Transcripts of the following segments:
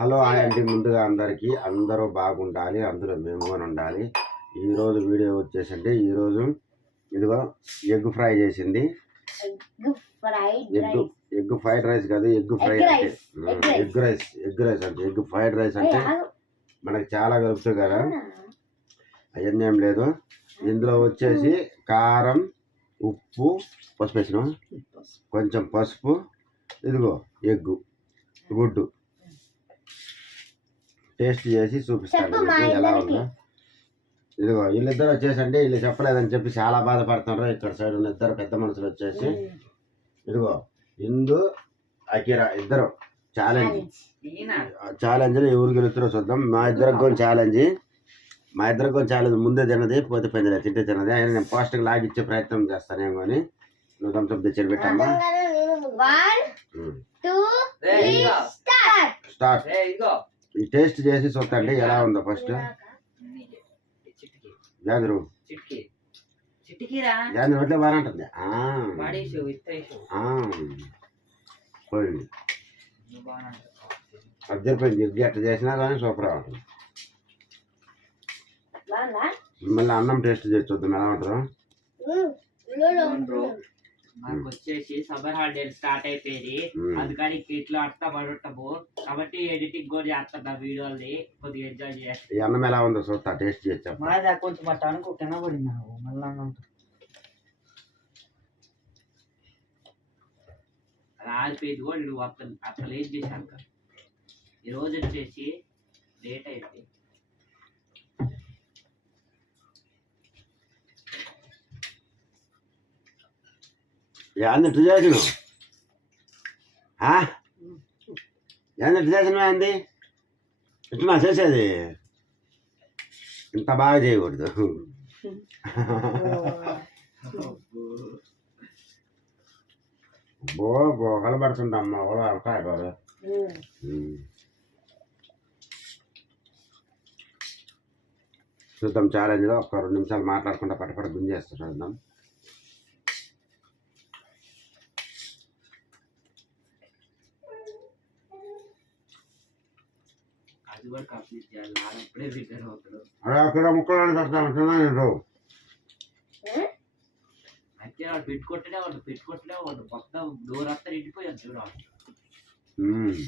Hello అండి, ముందుగా అందరూ బాగుండాలి, అందులో మేము కూడా ఉండాలి. ఈరోజు వీడియో వచ్చేసండి, ఈరోజు ఇదిగో ఎగ్ ఫ్రై చేసింది. ఎగ్ ఫ్రైడ్ రైస్ కాదు, ఎగ్ ఫ్రై అంటే ఎగ్ రైస్ అంటే ఎగ్ ఫ్రైడ్ రైస్ అంటే మనకి చాలా కలుపుతుంది కదా, అవన్నీ ఏం లేదు. ఇందులో వచ్చేసి కారం, ఉప్పు, పసుపు వేసినాం, కొంచెం పసుపు, ఇదిగో ఎగ్గు గుడ్డు టేస్ట్ చేసి చూపిస్తాను ఎలా ఉందో. ఇదిగో వీళ్ళిద్దరు వచ్చేసండి, వీళ్ళు చెప్పలేదని చెప్పి చాలా బాధపడుతున్నారు. ఇక్కడ సైడ్ ఉన్న ఇద్దరు పెద్ద మనుషులు వచ్చేసి ఇదిగో ఇందు అకిరా ఇద్దరు ఛాలెంజ్ ఎవరు గెలుస్తారో చూద్దాం. మా ఇద్దరికి ముందే తిన్నది, పోతే పెద్దలే తింటే తిన్నది. ఆయన నేను ఫాస్ట్గా లాగిచ్చే ప్రయత్నం చేస్తానేమో అని. నువ్వు థమ్స్ తెచ్చి పెట్టమ్మా. స్టార్ట్. ఈ టేస్ట్ చేసి చూడండి ఎలా ఉందో. ఫస్ట్ జాంద్రు వడ్లే బాగా ఉంటుంది. పోయింది, అది జరిపోయింది. ఎగ్గి అట్లా చేసినా కానీ సూపర్ ఉంటుంది. మళ్ళీ అన్నం టేస్ట్ చేసి చూద్దాం ఎలా ఉంటుందో. మనకు వచ్చేసి సమ్మర్ హాలిడేస్ స్టార్ట్ అయిపోయింది, అందుకని ఇట్లా అట్లా పడటము కాబట్టి ఎడిటింగ్ కూడా చేస్తున్నా వీడియోని, కొద్దిగా ఎంజాయ్ చేయాలి. ఈ అన్నం ఎలా ఉందో చూస్తా, టేస్ట్ చేస్తా. మాదా కొంచెం పట్టానికి తినబడింది మళ్ళా రాలిపోయింది కూడా. నువ్వు అక్కడ లేట్ చేశాను. ఈరోజు వచ్చేసి లేట్ అయింది. ఏంది ఇట్లా చేసినావు? ఏంది ఇట్లా చేసినావు? ఏంది ఇట్లా చేసేది? ఇంత బాగా చేయకూడదు. కలబడుతుంటమ్మా కాయ కాదు. చూద్దాం ఛాలెంజ్లో ఒక 2 నిమిషాలు మాట్లాడకుండా పట్టపడ గుంజేస్తా చూద్దాం. అక్కడ ముక్కలు పెడతాను. పెట్టుకుంటూనే ఉండు మొత్తం డోర్ అంతా నిండిపోయాను చూడాలి.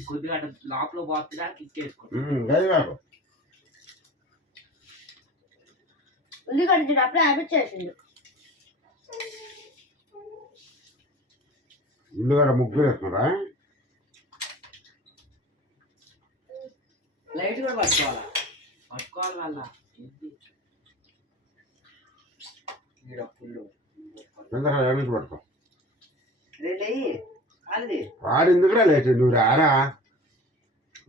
కొద్దిగా లోపల పోతున్నా కిక్కేసుకోండి. అప్పుడే ఆపించేసిండు. ఉల్లిగడ్డ ముగ్గురు వేసుకున్నారా? లైట్ కూడా పట్టుకోవాలి వాళ్ళ పట్టుకో. అది వాడు ఎందుకురా లేట్? నువ్వు రారా,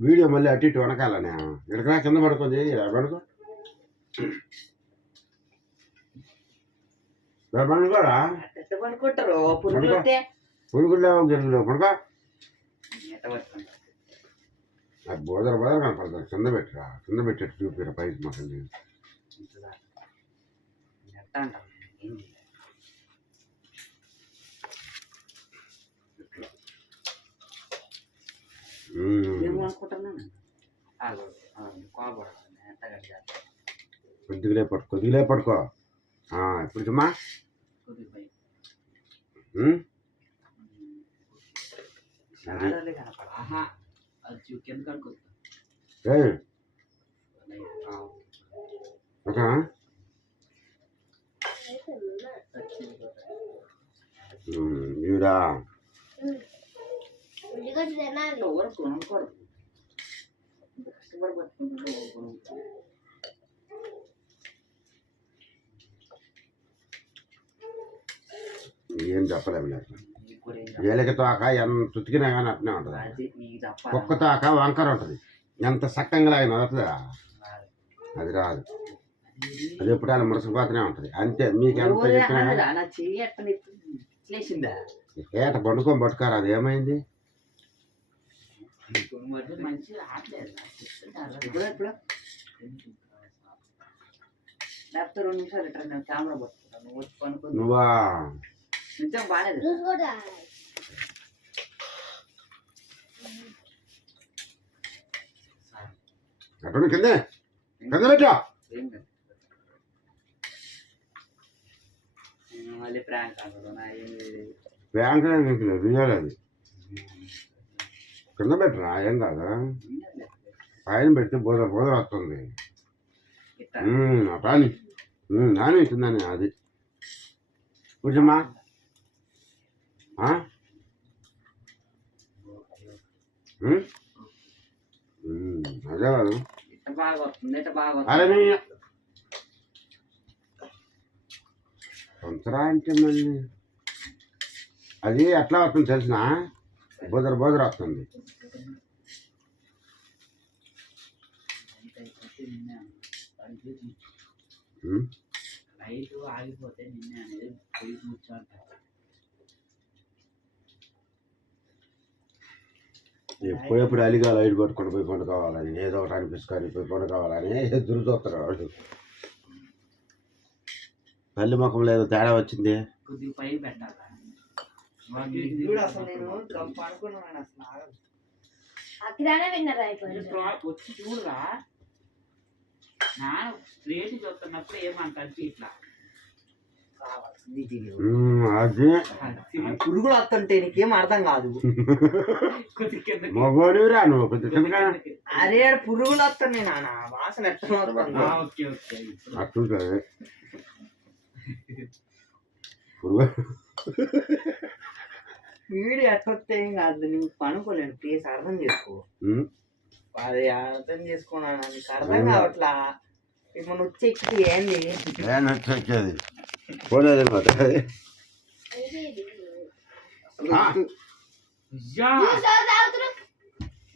వీడియో మళ్ళీ అటు ఇటు వనకాలనే. ఇక్కడికి కింద పడుకోండి, పడుకో పడుకోరా. పడుకుంటారు పురుగులేవు గిరుగులేవు పడుకో. అది బోదర కనపడతారు. కింద పెట్టరా, కింద పెట్టేట్టు చూపిరా పైకి మాకండి. కొద్దిగా పట్టుకో. ఇప్పుడు చుమ్మా ఈడా ఏం చెప్పలేము. ఏలకి తోక ఎంత ఉతికినా కానీ అట్నే ఉంటుంది. కుక్క తోక వంకర ఉంటుంది. ఎంత సక్కంగా లాగిన వస్తుందా? అది రాదు. అది ఎప్పుడైనా మురసపోతూనే ఉంటుంది. అంతే. మీకు ఎంత చెప్పినా ఏట పట్టుకోరా. అది ఏమైంది? నువ్వా అటు కిందే కింద పెట్టా ఏం కాదు. నేను మళ్ళీ ప్రాంక్ అవ్వదు నా ఏం లేదు. బ్యాంక్ రియల్ అది కింద పెట్టరా ఏం కాదా పైన పెడితే బోధ వస్తుంది ఇట్లా రాని నాని ఇస్తుందని అది కూర్చోమ్మా అదే కాదు ఇట్ట బాగా వస్తుంది ఇట్ట బాగా అరే వస్తుంది. సంవత్సరా అంటే మళ్ళీ అది ఎట్లా వస్తుంది తెలిసిన బోదర వస్తుంది లైట్ ఆగిపోతే నిన్నే అనేది పోయి కూర్చోంటారు. ఎప్పుడెప్పుడు అలిగా లైట్ పట్టుకొని పోయి పండుకోవాలని ఏదో ఒకటి అనిపిసుకొని పోయి పండుకోవాలని ఎదురు చూస్తారు వాళ్ళు తల్లి ముఖం లేదు తేడా వచ్చింది కొద్దిగా పై పెట్టాలి. అసలు నేను పడుకున్నాను అసలు ఆగదు. అఖిరానే విన్నర్ అయిపోయింది. వచ్చి చూడరా నా స్ట్రేట్ చూస్తున్నప్పుడు ఏమంటారు ఇట్లా అది పురుగులు వస్తుంటే నీకేం అర్థం కాదు. మగోడివిరా నువ్వు కొద్దిగా అరే పురుగులు వస్తున్నాయి నాన్న వాసన ఎట్లా అట్లుంటుంది పురుగు వీడియో ఎట్లొస్తే ఏం కాదు నీకు పనుకోలేను ప్లీజ్ అర్థం చేసుకో. అది అర్థం చేసుకున్నాను నీకు అర్థం కావట్లా. ఇప్పుడు వచ్చి ఎక్కి ఏంది వచ్చేది పోలేదు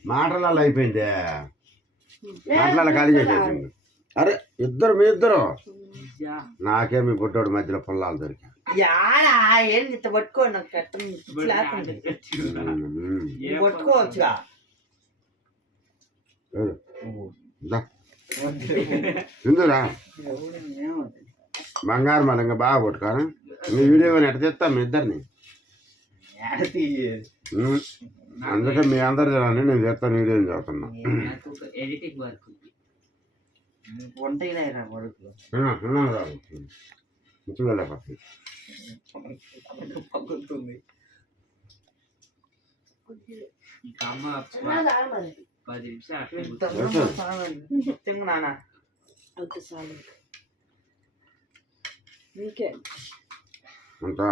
మాటలలో అయిపోయింది మాటలలో ఖాళీ చేసేసింది. అరే ఇద్దరు మీ ఇద్దరు నాకేమి పుట్టోడు మధ్యలో పొల్లాలు దొరికా యాడా ఏంది ఇంత పట్టుకో నాకు పట్టుకోవచ్చుగా తిందురా బంగారు మళ్ళీ బాగా కొట్టుకోను మీ వీడియో ఎట్ట తెస్తాం మీ ఇద్దరిని అందుకే మీ అందరు తినాలని నేను తెస్తాను వీడియో చదువుతున్నా ఎడిటింగ్ వర్క్ వంట ఇలా కొడుకులు పగులుతుంది. ఇంకా అమ్మ 10 నిమిషాలు నాన్న అంతా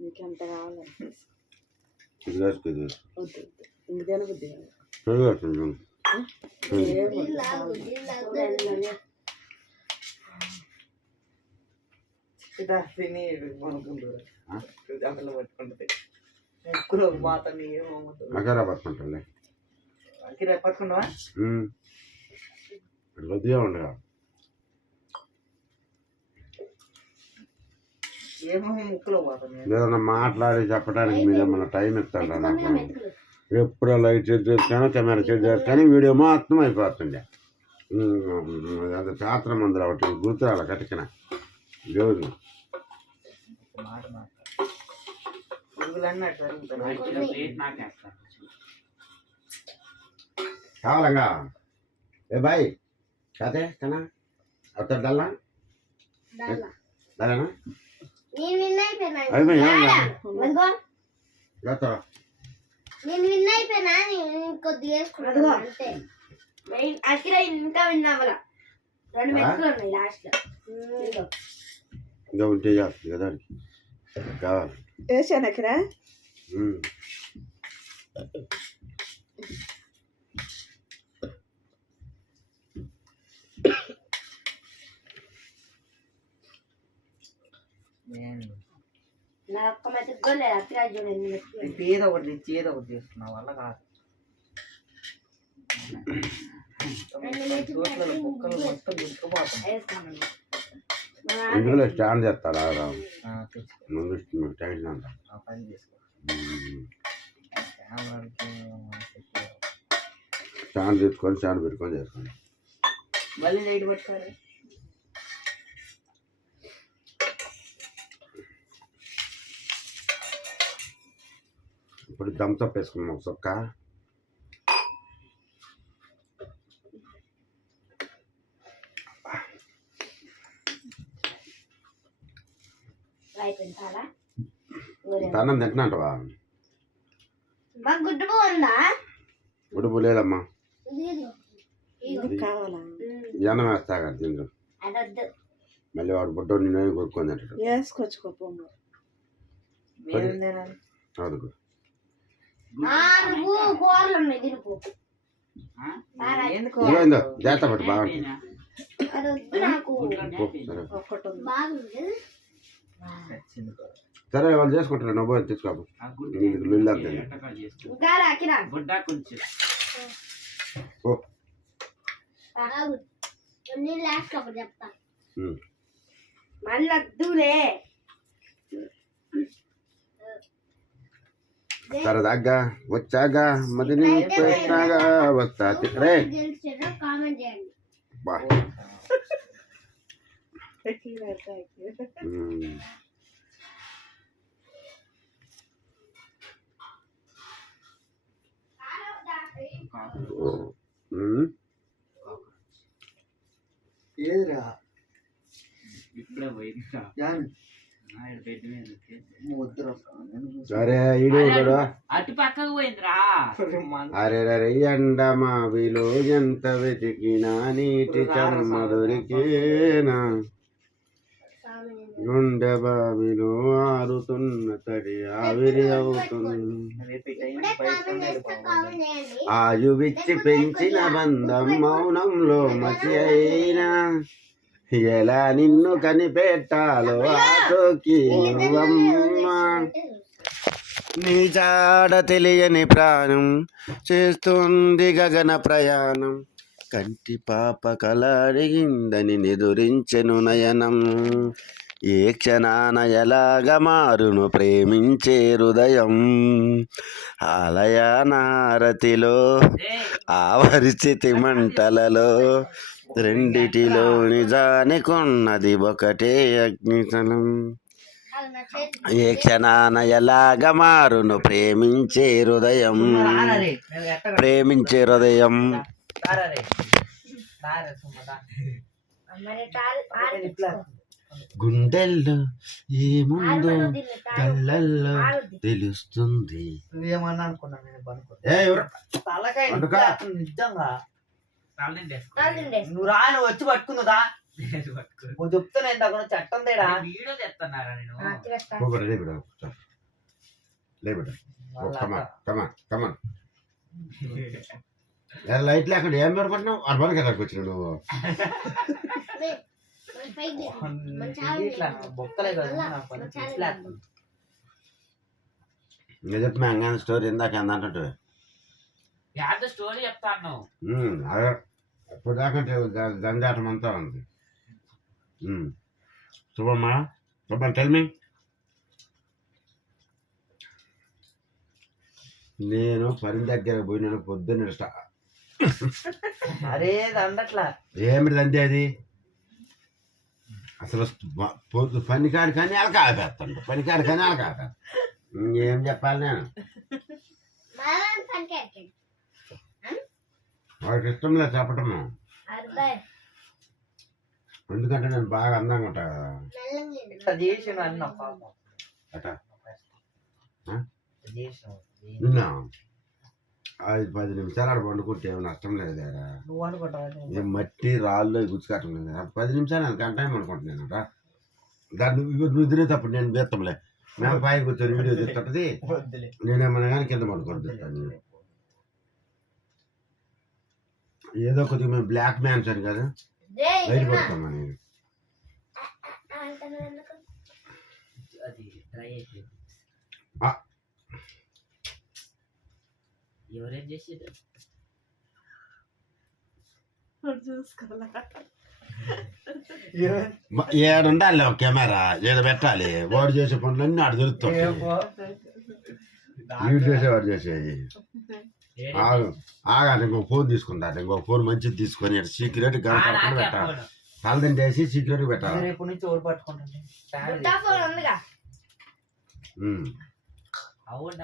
నీకెంత కావాలి ఎందుకైనా బుద్ధి తిని అనుకుంటారు పట్టుకుంటుంది ఎక్కువ మాతని అగరా పట్టుకుంటాలే పట్టుకుంటావా కొద్దిగా ఉండగా ఏమో ముక్కులో పోతాను ఏదన్నా మాట్లాడి చెప్పడానికి మీరు ఏమన్నా టైం ఇస్తారా నాకు ఎప్పుడో లైట్ సెట్ చేస్తాను కెమెరా సెట్ చేస్తాను వీడియో మొత్తం అయిపోతుంది. అంత శాస్త్రం మందులు ఒకటి గుర్తురాల కటికిన దేవుడు కావాలంగా ఏ బాయ్ కాదే కనా అత్త డల్లా డల్లానా నేను విన్ అయిపోయినా కొద్దిగా వేసుకున్నాను అంటే అఖిరా ఇంకా విన్ అవ్వాల 2 మెతుకులు ఉన్నాయి లాస్ట్ లో ఇంకా ఉంటే చేస్తుంది కదా కావాలి వేసాను అక్కడ నా ఒక్క మెతుకు లేదు అఖిరా చూడండి ఏదో ఒకటి తెచ్చి ఏదో ఒకటి తీసుకున్నా వల్ల కాదు. ముక్కలు మొత్తం గుర్తుకుపోతాయి. ఇందులో స్టాండ్ చేస్తారా ముందు టైం అంతా పని చేసుకో స్టాండ్ తెచ్చుకొని స్టాండ్ పెట్టుకొని చేసుకోండి. మళ్ళీ లైట్ పట్టుకోవాలి. ఇప్పుడు దమ్సప్ వేసుకున్నాం ఒక చొక్క తింటారా అన్నం తింటున్నాంటవా? మాకు గుడ్డు బాగుందా ఉడుపు లేదమ్మా, కావాలా? అన్నం వేస్తా కదా తిందు. అదొద్దు మళ్ళీ వాడు బుడ్డోడు నేను కొనుక్కొని తింటాడు. వేసుకొచ్చుకోపమ్మ. అదుకు నువ్వు కూరలు ఉన్నాయి తినుకో. ఇదిగో జాగ్రత్త పట్టు బాగుంటుంది. అదొద్దు నాకు సరే ఒక్కటి ఉంది. బాగుంది. సరే వాళ్ళు చేసుకుంటారు, నువ్వు పోయి తీసుకోపు. నీకు లుల్లి అంతే. ఇంకా రాకిరా గుడ్డ కొంచెం ఓ నేను లాస్ట్ ఒకటి చెప్తా. ఉమ్. మళ్ళీ వద్దులే. సరదాగా వచ్చాగా మదిని పోయినాగా వస్తా రే కామెంట్ చేయండి. బా. పెడతా. ఉమ్. ఉమ్. ఏదిరా ఇప్పుడే పోయిందిరా జాన్ బెడ్ మీద వద్దురా సరే ఈడు ఉన్నాడు. అటు పక్కకు పోయిందిరా. అరే రే ఎండమా విలో ఎంత వెతికినా నీటి చర్మ దొరికేనా, గుండె బావిలో ఆరుతున్న తడి ఆవిరి అవుతుంది. ఆయువిచ్చి పెంచిన బంధం మౌనంలో మసి అయినా, ఎలా నిన్ను కనిపెట్టాలో ఆటోకి నువ్వమ్మా. నీ జాడ తెలియని ప్రాణం చేస్తుంది గగన ప్రయాణం, కంటి పాప కల అడిగిందని నిదురించెను నయనం. ఏ క్షణాన ఎలాగ మారును ప్రేమించే హృదయం, ఆలయానారతిలో ఆవరిచితి మంటలలో, రెండిటిలో నిజానికున్నది ఒకటే అగ్నితలం. ఏ క్షణాన ఎలాగ మారును ప్రేమించే హృదయం, ప్రేమించే హృదయం. గుండెల్లో ఏముందో కళ్ళల్లో తెలుస్తుంది. నువ్వేమన్నా అనుకున్నా నేను పనుకో ఏ ఎవరు? తలకాయ వండుకో. నిజంగా తల్లిండేస్తా నువ్వు రా, నువ్వు వచ్చి పట్టుకుందా నువ్వు చెప్తున్నా ఇందాక చట్టం తేడా వీడియో తెస్తున్నారా నేను. పోగొట్టు, లే బిడ్డ, కూర్చో. లే బిడ్డ. ఓ, come on, come on, come on. A light లేకుండా ఏం పెడుకుంటున్నావు? అర్బన్ కదా వచ్చిన నువ్వు. ఇట్లా బొక్కలే కదా నా పని ఇట్లా. నేను చెప్పి మ్యాంగాన్ స్టోరీ ఇందాక ఏందంటే యాద స్టోరీ చెప్తాను. అదే ఇప్పుడు దాకంటే దండాటం అంతా ఉంది. శుభమ్మా, శుభం టెల్ మీ. నేను పని దగ్గర పోయినాను పొద్దున్న. అరే దండట్లా ఏమిటి దండి అది? అసలు పనికాడి కానీ అలా కాపేస్తాను, పనికాడి కానీ అలా కాపేస్తాను. ఏం చెప్పాలి నేను? వాడికి ఇష్టం లేదు చెప్పటము, ఎందుకంటే నేను బాగా అందంగా ఉంటా కదా. ఇట్లా చేసిన అన్న పాపం అట్టా చేసిన నిన్న 5-10 నిమిషాలు ఆడ పండుకుంటే ఏమి నష్టం లేదు కదా. నువ్వు అనుకుంటావు నేను మట్టి రాళ్ళు గుచ్చుకట్టం లేదు కదా. 10 నిమిషాలు నాకు గంట టైం అనుకుంటున్నాను రా. దాన్ని నువ్వు తినేటప్పుడు నేను వేస్తాంలే, మేము పై కూర్చొని వీడియో తీస్తుంటది. వద్దులే నేనేమన్నా కానీ కింద పడుకుంటాను. ఏదో కొద్దిగా మేము బ్లాక్ మ్యాన్స్ అని కదా బయట పడతామని. అది ట్రై అయిపోయింది. ఆ. ఎవరేం చేసేది? చూసుకోవాలా? ఏడుండాలి కెమెరా, ఏదో పెట్టాలి. వాడు చేసే పనులన్నీ ఆడు దొరుకుతాయి. వీడు చేసేవాడు చేసేది. ఆగాలి, ఇంకో ఫోన్ తీసుకుంటారు. ఇంకో ఫోన్ మంచిది తీసుకొని సీక్రెట్ గంట పెట్టాలి. తలదండి వేసి సీక్రెట్ పెట్టాలి. రేపు నుంచి ఓడి పట్టుకుంటాను.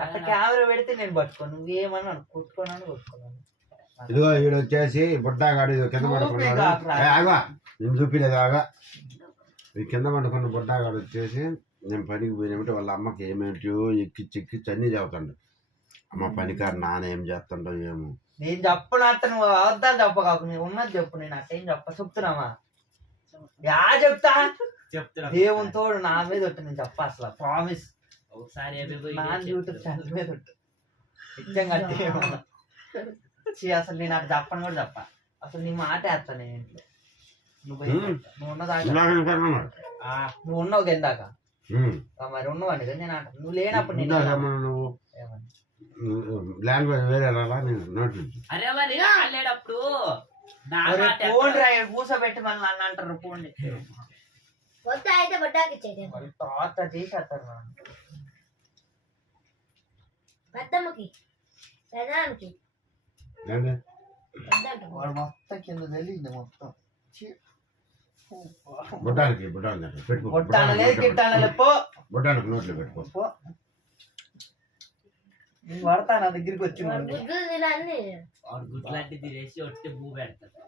అట్లా కెమెరా పెడితే నేను పట్టుకోను, నువ్వేమన్నా కొట్టుకోనని కొట్టుకోను. ఇదిగో వీడు వచ్చేసి బుడ్డాగాడు కింద పడుకున్నాడు. ఆగా నేను చూపిలేదు. ఆగా ఈ కింద పడుకున్న బుడ్డాగాడు వచ్చేసి నేను పనికి పోయినామంటే వాళ్ళ అమ్మకి ఏమేంటో ఎక్కిచ్చి అన్నీ చెబుతాడు. అమ్మ పనికారు నాన్న ఏం చేస్తుండో ఏమో. నేను చెప్పను అట్ట, నువ్వు అబద్ధాలు చెప్పకాకు, నేను ఉన్నది చెప్పు. నేను అట్టేం చెప్తున్నామా? యా చెప్తా చెప్తున్నా దేవుని తోడు నా మీద ఒట్టు, నేను చెప్ప అసలు ప్రామిస్. ఒకసారి నా యూట్యూబ్ ఛానల్ మీద ఒట్టు నిజంగా. అసలు నేను అటు చెప్పను కూడా చెప్ప. అసలు నీ మాట వేస్తాను నేను ఇంట్లో. నువ్వు నువ్వు ఉన్నదాకా నువ్వు ఉన్నావు ఎందాక మరి ఉన్నవాడిని కదా నేను అంట. నువ్వు లేనప్పుడు నేను లాంగ్వేజ్ వేరే నోట్లు. అరే మరి రాలేటప్పుడు ఫోన్ కూర్చోబెట్టి మళ్ళీ నన్ను అంటారు ఫోన్ అయితే బొడ్డాకి ఇచ్చేది తర్వాత చేసేస్తారు. పెద్దమ్మకి పెదానికి వాడు మొత్తం కింద తెలియదు మొత్తం. బుడ్డానికి పెట్టుకో, బుడ్డానికి నోట్లో పెట్టుకో. పడతా నా దగ్గరికి వచ్చి వాడు గుడ్లాంటి తినేసి వస్తే భూ పెడతాడు.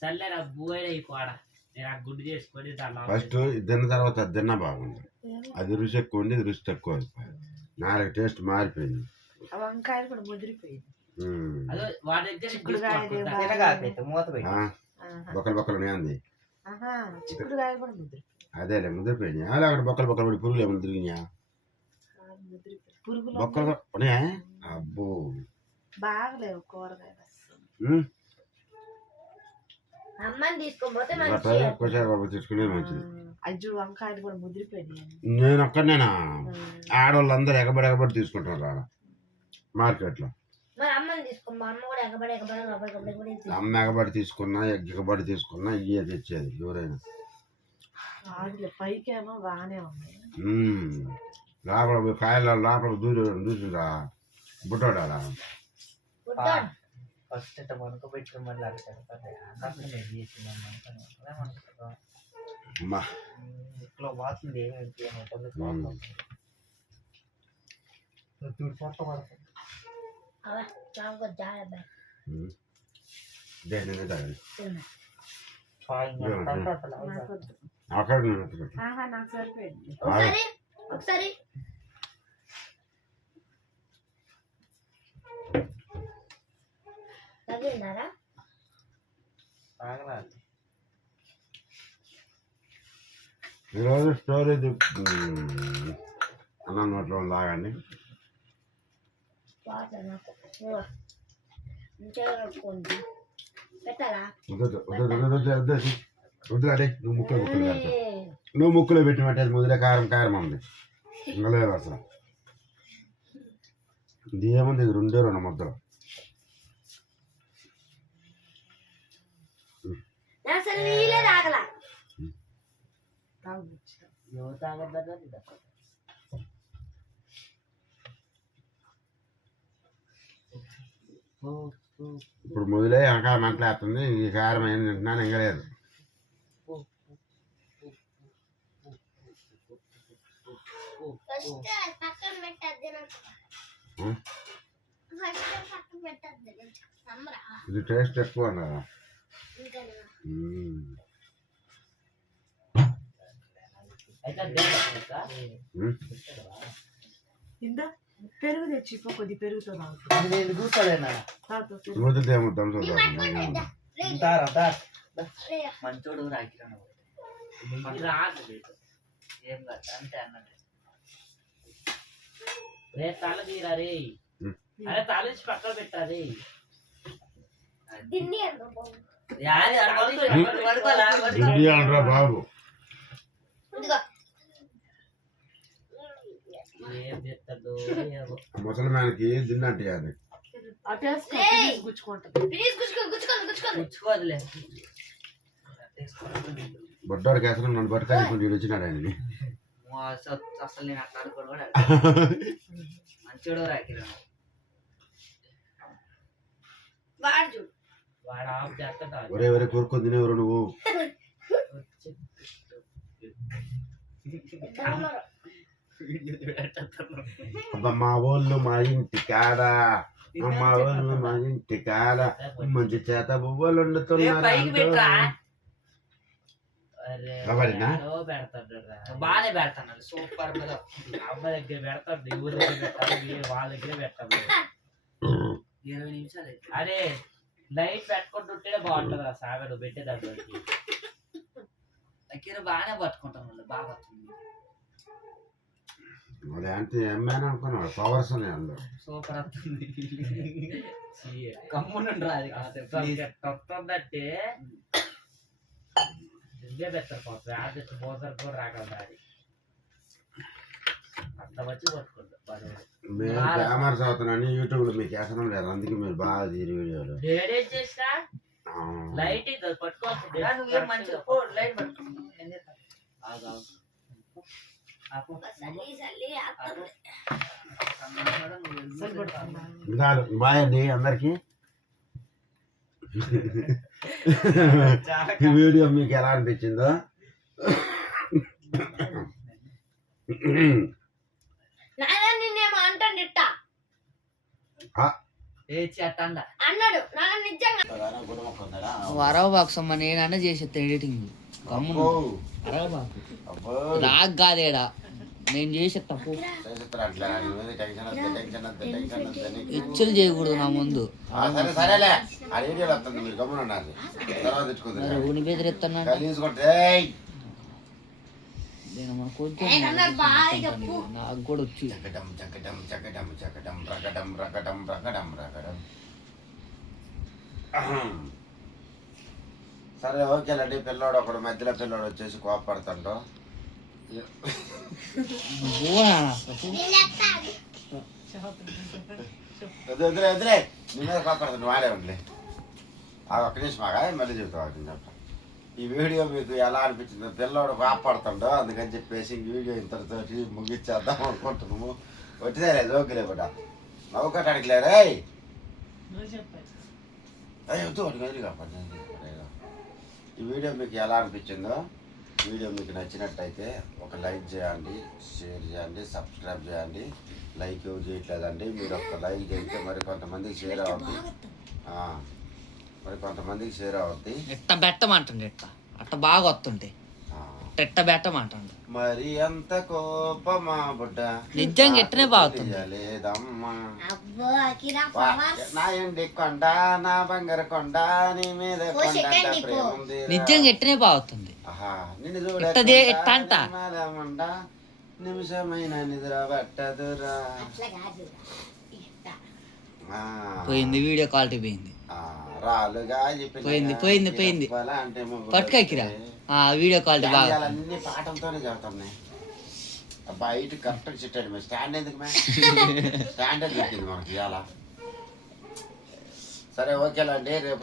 సర్లే నా భూ అయినా ఈ కోడ నేను ఆ గుడ్డు చేసుకొని ఫస్ట్ తిన్న తర్వాత అది తిన్నా బాగుంది. అది రుచి ఎక్కువ ఉంది, ఇది రుచి తక్కువ. నాలుగు టేస్ట్ మారిపోయింది. వంకాయలు కూడా ముదిరిపోయింది. అదే వాడి తినగాకైతే మూత పెట్టి బొక్కలు బొక్కలు ఉన్నాయండి. చిక్కుడుకాయలు కూడా ముదిరిపోయింది. అదేలే ముదిరిపోయినాయి. అలా అక్కడ బొక్కలు బొక్కలు పడి పురుగులు ఏమైనా తిరిగినాయా? పురుగులు బొక్కలు ఉన్నాయా? అబ్బో బాగలేవు కూరగాయలు. అమ్మని తీసుకోపోతే తీసుకునే మంచిది. అజ్జు వంకాయలు కూడా ముదిరిపోయినాయి. నేను ఒక్కనేనా? ఆడవాళ్ళందరూ ఎగబడి తీసుకుంటారు ఆడ మార్కెట్లో. మరి అమ్మని తీసుకో, మా అమ్మ కూడా ఎగబడి అమ్మ ఎగబడి తీసుకున్నా ఎగబడి తీసుకున్నా ఇవే తెచ్చేది ఎవరైనా. పైకేమో బాగానే ఉన్నాయి. లోపల కాయల లోపల దూసిందా బుట్టోడా? ఫస్ట్ ఇట్లా వణుకోబెట్టుకుని మళ్ళీ ఇంట్లో వాతుంది ఏమేమి నాకు సరిపోయింది. ఒకసారి తగిలినారా? ఈరోజు స్టోరేజ్ అన్నం నోట్లో లాగండి. పెట్టాలా? వద్దులాడే నువ్వు ముక్కలు పెడతావు. నువ్వు ముక్కలు పెట్టినట్టే ముదిరే కారం కారం ఉంది. ఇంకా లేదు అసలు. ఇది ఏముంది? ఇది 2 ముద్దలు. ఇప్పుడు మొదలై వెనకాల మంటలేస్తుంది. ఈ కారం ఏం తింటున్నాను ఇంకా లేదు. ఇది టేస్ట్ ఎక్కువ అన్నారా? ఇందా పెరుగు తెచ్చిపో, కొద్ది పెరుగుతో మంచోడు రాకిరాను ఏం కాదు అంతే అన్నట్టు. రే తల తీరా రే. అరే తలచి పక్కన పెట్టాలి. బాబు ముసలిమానికి దిన్నంటే అది గుచ్చుకోదులే. బొడ్డాడికి అసలు నన్ను పట్టుకొని వచ్చినాడు ఆయన. అసలు నేను అట్లా అనుకోడు కూడా మంచోడు రాకిరాను. వాడు ఆఫ్ చేస్తా ఒరే ఒరే కోరుకొని తినేవరు నువ్వు. అబ్బా మా వాళ్ళు మా ఇంటి కాడ, మా వాళ్ళు మా ఇంటి కాడ మంచి చేత బువ్వలు వండుతున్నారు. అరే కబడ్డీనా? ఏడో పెడతాడు రా. బాగానే పెడతాను సూపర్ గా. అమ్మ దగ్గర పెడతాడు, ఊరి దగ్గర పెట్టాలి, వాళ్ళ దగ్గర పెట్టాలి. 20 నిమిషాలు అయితే. అరే లైట్ పెట్టుకుంటుంటేనే బాగుంటుంది రా సాగ, నువ్వు పెట్టే దాంట్లోకి. దగ్గర బాగానే పట్టుకుంటాం వాళ్ళు, బాగా వస్తుంది. అది అంటే ఏమైనా అనుకున్నాడు పవర్స్ ఉన్నాయి అందరూ. సూపర్ వస్తుంది. కమ్మునుండ్రా అది కాసేపు. వస్తుందంటే ఇదే పెట్టారు పోతుంది, ఆదిత్య పోతారు కూడా రాగలదు అది. అంత వచ్చి కొట్టుకుంటారు. మేము ఫేమస్ అవుతున్నాను యూట్యూబ్ లో మీకు ఎక్కడం లేదు, అందుకే మీరు బాగా తీరు వీడియోలు. నేనేం చేసినా లైట్ పట్టుకోవచ్చు. నువ్వేం మంచిగా పో, లైట్ పట్టుకో. బాయ్ అండి అందరికి. ఈ వీడియో మీకు ఎలా అనిపించిందో నాయన నిన్నేమో అంటాడు ఇట్ట అన్నాడు నాన్న నిజంగా. వరవ బాక్స్ అమ్మ నేనన్నా చేసేస్తా ఎడిటింగ్. కమ్మును రాగ్ కాదేడా, నేను చేసే తప్పు హెచ్చులు చేయకూడదు నా ముందు. సరేలే ఆ వీడియోలో వస్తుంది, మీరు గమ్మునున్నారు తర్వాత తెచ్చుకుంటారు. ఊని బెదిరిస్తున్నా నేను మన కొంచెం నాకు కూడా వచ్చి. చకటం చకటం చకటం చకటం రకటం రకటం రకటం రకటం. సరే ఓకేలండి. పిల్లోడు ఒకడు మధ్యలో పిల్లోడు వచ్చేసి కోపడుతుండో వదిలే వదిలే నీ మీద కోపడుతుండు వాడే ఉండి. ఆ ఒక్క నిమిషం మాగా మళ్ళీ చెప్తాను చెప్ప. ఈ వీడియో మీకు ఎలా అనిపించిందో, పిల్లోడు కోపడుతుండో అందుకని చెప్పేసి ఈ వీడియో ఇంతటితో ముగిచ్చేద్దాం అనుకుంటున్నాము. వచ్చిదే జోకులే బట నవ్వుకటానికి లేరే. ఈ వీడియో మీకు ఎలా అనిపించిందో, వీడియో మీకు నచ్చినట్టయితే ఒక లైక్ చేయండి, షేర్ చేయండి, సబ్స్క్రైబ్ చేయండి. లైక్ ఎవరు చేయట్లేదండి, మీరు ఒక లైక్ అయితే మరి కొంతమందికి షేర్ అవుద్ది, మరి కొంతమందికి షేర్ అవుద్ది. ఎట్ట బెట్టమంటండి, ఎట్ట అట్ట బాగా వస్తుంటే ఎట్ట బెట్టమంటండి. మరి అంత కోపమా బుడ్డ నిజంగా ఎట్టనే బాగుతుంది. లేదమ్మా అబ్బో అకిరా నా ఎండి కొండ నా బంగారు కొండ నీ మీద ప్రేమ ఉంది. నిజంగా ఎట్టనే బాగుతుంది. నిన్ను ఎట్టదే ఎట్ట అంట చూడకుండా నిమిషమైన నిద్ర పట్టదురా. పోయింది, వీడియో క్వాలిటీ పోయింది. రాలుగా పోయింది పోయింది పోయింది. పట్టుకోకిరా వీడియో క్వాలిటీ బాగా. అన్ని పాఠంతోనే చదువుతున్నాయి. బయట కరెక్ట్గా చెట్టాడు మేము. స్టాండ్ ఎందుకు మే స్టాండ్ దొరికింది మనకి ఇలా. సరే ఓకేలండి. రేపు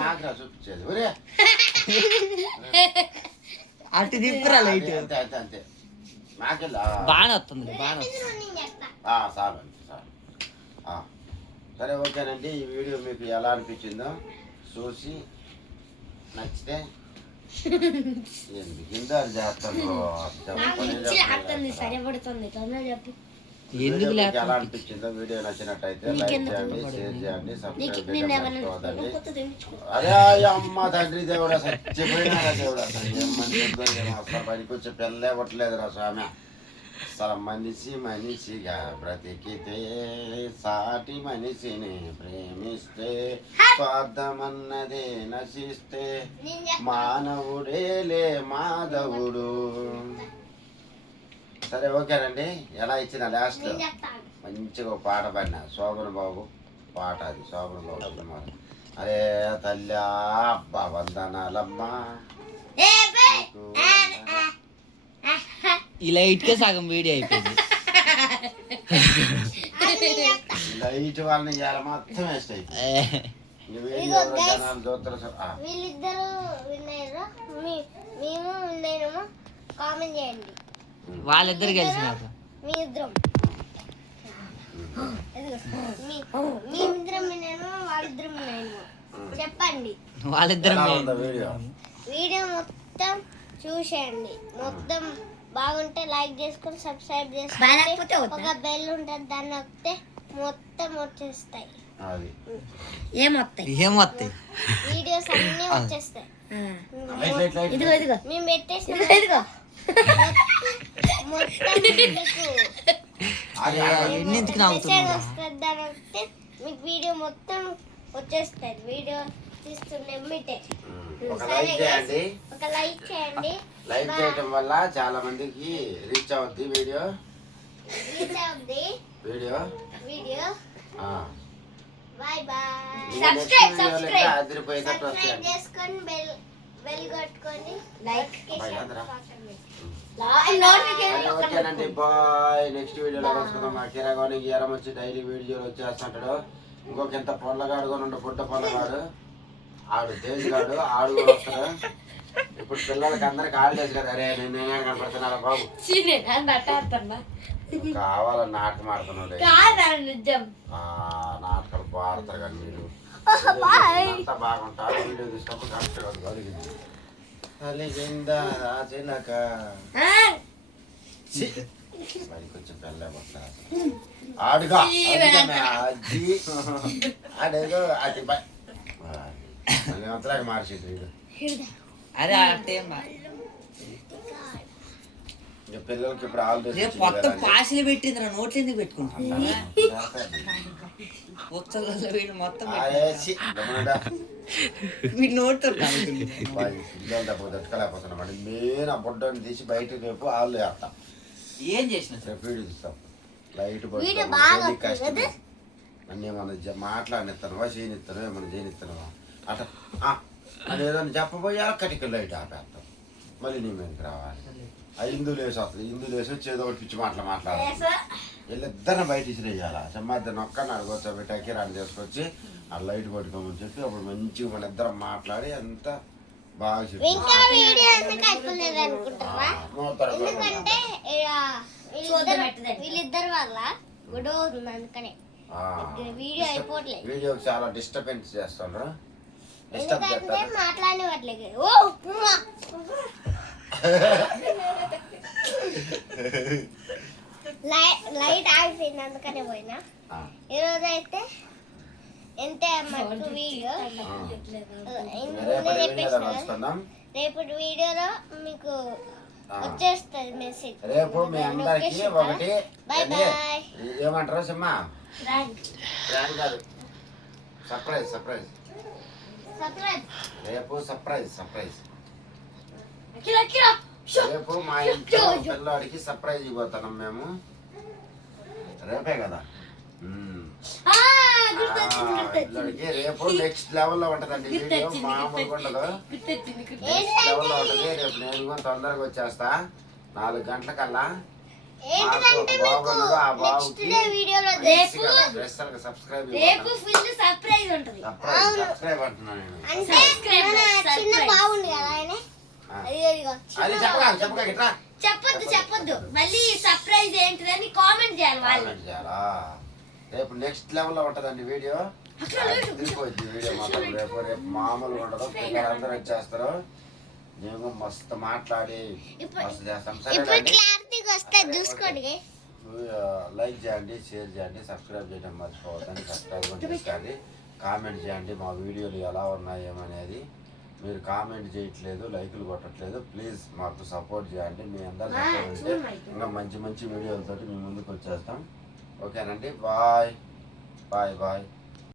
మాకు చూపించేది ఒరే అటు తిప్పురా లైట్. అంతే అంతే అంతే మాకెళ్ళా బాగానే వస్తుంది, బాగానే వస్తుంది. చాలు చాలు. సరే ఓకేనండి. ఈ వీడియో మీకు ఎలా అనిపించిందో చూసి నచ్చితే ఎందుకు ఎలా అనిపించిందో వీడియో నచ్చినట్టయితే లైక్ చేయండి, షేర్ చేయండి, సబ్స్క్రైబ్ చేయండి. అరే అమ్మ తండ్రి దేవుడా చచ్చిపోయినా దేవుడు అసలు అసలు పనికి వచ్చే పిల్లలే కొట్టలేదురా స్వామి. అసలు మనిషి మనిషిగా బ్రతికితే సాటి మనిషిని ప్రేమిస్తే స్వార్థమన్నదే నశిస్తే మానవుడేలే మాధవుడు. సరే ఓకేనండి. ఎలా ఇచ్చిన లాస్ట్లో మంచిగా ఒక పాట పాడిన శోభన్ బాబు పాట, అది శోభన్ బాబు అమ్మా. అరే తల్లి అబ్బా వందనాలమ్మా. ఈ లైట్ కే సగం వీడియో అయిపోయింది. లైట్ వాళ్ళని ఇవాళ మొత్తం వేస్ట్ అయిపోయింది. వీళ్ళిద్దరు విన్నారు, మేము విన్నాము. కామెంట్ చేయండి. వాళ్ళిద్దరు కలిసినాక మీ ఇద్దరం మేమిద్దరం విన్నాము, వాళ్ళిద్దరం విన్నాము. చెప్పండి వాళ్ళిద్దరం వీడియో మొత్తం చూసేయండి. మొత్తం బాగుంటే లైక్ చేసుకొని సబ్స్క్రైబ్ చేసుకోండి. ఒక బెల్ ఉంటుంది, దాన్ని నొక్కితే మొత్తం వచ్చేస్తాయి. అది ఏమొస్తాయి ఏమొస్తాయి వీడియోస్ అన్నీ వచ్చేస్తాయి లైట్ లైట్ లైట్ ఇదిగో ఇదిగో మేము పెట్టేసిన ఇదిగో మొత్తం మీకు ఎన్నింటికి మెసేజ్ నవ్వుతున్నావు వస్తుంది అని వస్తే మీకు వీడియో మొత్తం వచ్చేస్తుంది వీడియో తీస్తుండే మీటే ఒక లైక్ చేయండి ఒక లైక్ చేయండి లైక్ చేయడం వల్ల చాలా మందికి రీచ్ అవుద్ది వీడియో రీచ్ అవుద్ది వీడియో వీడియో ఆ. బాయ్ బాయ్ ఇంకా next video లో అదిరిపోయేటట్టు సబ్స్క్రైబ్ వస్తాయండి. చేసుకొని బెల్ కొట్టుకొని లైక్ బాయ్ అందరా. నోటిఫికేషన్ సరే, ఓకేనండి బాయ్ నెక్స్ట్ వీడియోలో కలుసుకుందాం. మా కిరాగోని గీరం వచ్చి డైలీ వీడియోలు వచ్చేస్తుంటాడు. ఇంకొక ఎంత పొల్లగాడు కూడా ఉండే పుట్ట పొల్లగాడు ఆడు తేజుగాడు ఆడు కూడా వస్తాడు. ఇప్పుడు పిల్లలకి అందరికి హాలిడేస్ కదా. అరే నేను కనపడుతున్నారా బాబు కావాలని నాటకం ఆడుతున్నాడు. నిజం నాటకాలు బాడతారు కానీ మీరు అంతా బాగుంటారు. వీడియో తీసుకుంటే కరెక్ట్ కాదు కలిగింది కలిగిందా చిన్నక మరి కొంచెం పెళ్ళబోతా ఆడుగా అజ్జి ఆడేదో అది మళ్ళీ అంతలాగా మార్చేది వీడు. అరే అంటే ఇంకా పిల్లలకి ఇప్పుడు హాలిడేస్ రేపు మొత్తం పాసులు పెట్టిందిరా నోట్లు ఎందుకు పెట్టుకుంటున్నా ఉత్సవాల్లో వీళ్ళు మొత్తం మీ నోట్ తట్టుకోలేకపోతున్నాం మెయిన్ ఆ బుడ్డని తీసి బయట రేపు ఆళ్ళు వేస్తాం. ఏం చేసిన రేపు వీడియో తీస్తాం లైట్ వీడియో బాగా కష్టమే అన్నీ ఏమన్నా మాట్లాడినిస్తాను చేయనిస్తాను ఏమన్నా చేయనిస్తాను అట్లా అదేదో చెప్పబోయా కటికల్ లైట్ ఆపేస్తాం. మళ్ళీ నీ మీదకి రావాలి. ఆ హిందువులు వేసి వస్తుంది హిందువులు వేసి వచ్చి ఏదో ఒకటి పిచ్చి మాట్లాడాలి. వీళ్ళిద్దరిని బయట ఇసిరేయాలి. చెమ్మాయిద్దరిని ఒక్కని అడుగొచ్చబెట్టి అకిరాన్ని తీసుకొచ్చి ఆ లైట్ పట్టుకోమని చెప్పి అప్పుడు మంచిగా మన ఇద్దరం మాట్లాడి అంతా బాగా చెప్పి ఇంకా వీడియో ఎందుకు అయిపోలేదు అనుకుంటారా ఎందుకంటే వీళ్ళిద్దరు వల్ల గొడవ అవుతుంది అందుకనే వీడియో అయిపోవట్లేదు వీడియోకి చాలా డిస్టర్బెన్స్ చేస్తుండ్రు. డిస్టర్బ్ ఎందుకంటే చేస్తారు. మాట్లాడనివ్వట్లేదు ఓ లైట్ ఆగిపోయింది అందుకనే పోయినా ఈరోజు అయితే ఎంత మటుకు వీడియో రేపటి వీడియోలో కలుసుకుందాం. రేపటి వీడియోలో మీకు వచ్చేస్తుంది మెసేజ్. రేపు మీ అందరికి ఒకటి బాయ్ బాయ్ ఏమంటారు సిమ్మా కాదు సర్ప్రైజ్ సర్ప్రైజ్ సబ్స్క్రైబ్ రేపు సర్ప్రైజ్ సర్ప్రైజ్ కిరా కిరా రేపు మా ఇంట్లో పిల్లాడికి సర్ప్రైజ్ ఇవ్వబోతున్నాం మేము. రేపే కదా పిల్లాడికి రేపు నెక్స్ట్ లెవెల్లో ఉంటదండి వీడియో మామూలుగా ఉండదు. నెక్స్ట్ లెవెల్లో ఉంటది. రేపు నేను కూడా తొందరగా వచ్చేస్తా 4 గంటలకల్లా. ఏంటంటే మీకు నెక్స్ట్ డే వీడియోలో రేపు సబ్స్క్రైబ్ ఫుల్ సర్ప్రైజ్ ఉంటుంది. సబ్స్క్రైబ్ అంటున్నాను నేను. అంటే మన చిన్న బాగుంది కదా ఆయన అది చెప్పగా చెప్పగా ఇట్లా చెప్పొద్దు మళ్ళీ సర్ప్రైజ్ ఏంటిదని కామెంట్ చేయాలి వాళ్ళు. కామెంట్ చేయాలా? రేపు నెక్స్ట్ లెవెల్లో ఉంటదండి వీడియో. తిరిగిపోయింది వీడియో మాత్రం రేపు రేపు మామూలుగా ఉండదు. పిల్లలందరూ వచ్చేస్తారు. మేము మస్తు మాట్లాడి మస్తు చేస్తాం. సరే క్లారిటీగా వస్తే చూసుకోండి. లైక్ చేయండి షేర్ చేయండి సబ్స్క్రైబ్ చేయడం మర్చిపోవద్దని సబ్స్క్రైబ్ చేసుకోండి. కామెంట్ చేయండి మా వీడియోలు ఎలా ఉన్నాయి ఏమనేది. మీరు కామెంట్ చేయట్లేదు లైకులు కొట్టట్లేదు. ప్లీజ్ మాకు సపోర్ట్ చేయండి. మీ అందరూ సపోర్ట్ ఉంటే ఇంకా మంచి మంచి వీడియోలతో మీ ముందుకు వచ్చేస్తాం. ఓకేనండి బాయ్ బాయ్ బాయ్.